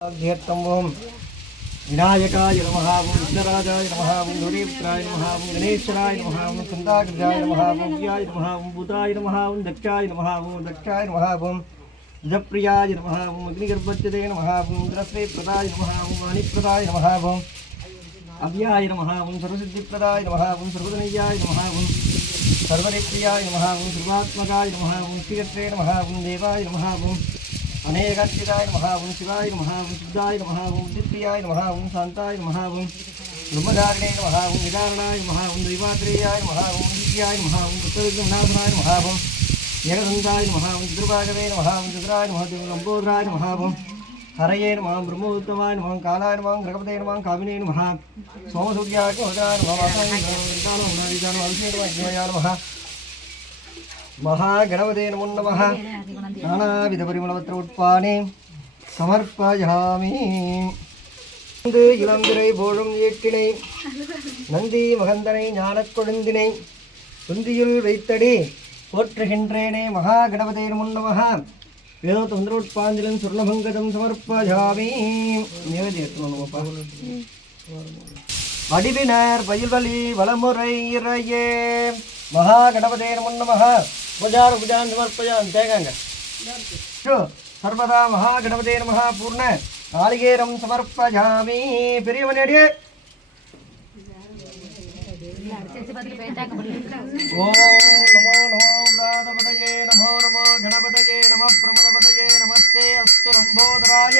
ओम विनायकाय नमः ओम विघ्नराजाय नमः ओम गौरीपुत्राय नमः ओम गणेश्वराय नमः ओम स्कंदाग्रजाय नमः ओम व्याय नमः ओम भूताय नमः ओम दक्षाय नमः ओम दक्षाय नमः ओम जप्रियाय नमः ओम अग्निगर्भच्यते नमः ओम इंद्रश्रीप्रदाय नमः ओम वाणीप्रदाय नमः ओम अव्याय नमः ओम सर्वसिद्धिप्रदाय नमः ओम सर्वधनयाय नमः ओम सर्वरिप्रियाय नमः ओम सर्वात्मकाय नमः ओम श्रीयत्रे नमः ओम देवाय नमः ओम अनेकाक्षिताय नमः ओम शिवाय नमः ओम शुद्धाय नमः ओम दिप्रियाय नमः ओम शांताय नमः ओम ब्रह्मधारिणे नमः ओम निदारणाय नमः ओम दैवात्रेयाय नमः ओम दिव्याय नमः ओम पुत्रविघ्ननाथनाय नमः ओम एकदन्ताय नमः ओम चतुर्भागवे नमः ओम चतुराय नमः ओम लंबोदराय नमः ओम हरये नमः ब्रह्मोत्तमाय नमः कालाय नमः ग्रहपते नमः कामिने नमः सोमसूर्याय नमः वासनाय नमः महागणपते नमो नमः नानाविधपरिमलपत्रोत्पाने समर्पयामि इलंबिरै போழும் ஏட்டினை நந்தி மகந்தனை ஞானக் கொழுந்தினை துந்தியுள் வைத்தடி போற்றுகின்றேனே மகாகணபதே நமோ நமः வேதோத்தந்திரோட்பாஞ்சலம் சுர்ணபங்கதம் சமர்ப்பயாமி நேவேதியத்துவப்பா வடிவினர் பயில்வலி வளமுறை இறையே महागणपते नमो नमः पूजार पूजान समर्पयामि தேகங்க सर्वदा महागणपते नमः पूर्ण नालिकेरं समर्पयामि பெரியவனேடியே ओम नमो नमो व्रातपतये नमो नमो गणपतये नमः प्रमदपतये नमस्ते अस्तु लंबोदराय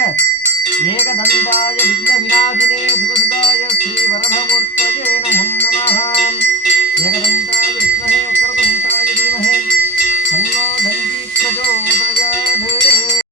एकदन्ताय विघ्नविनाशिने शिवसुताय श्रीवरदमूर्तये नमो नमः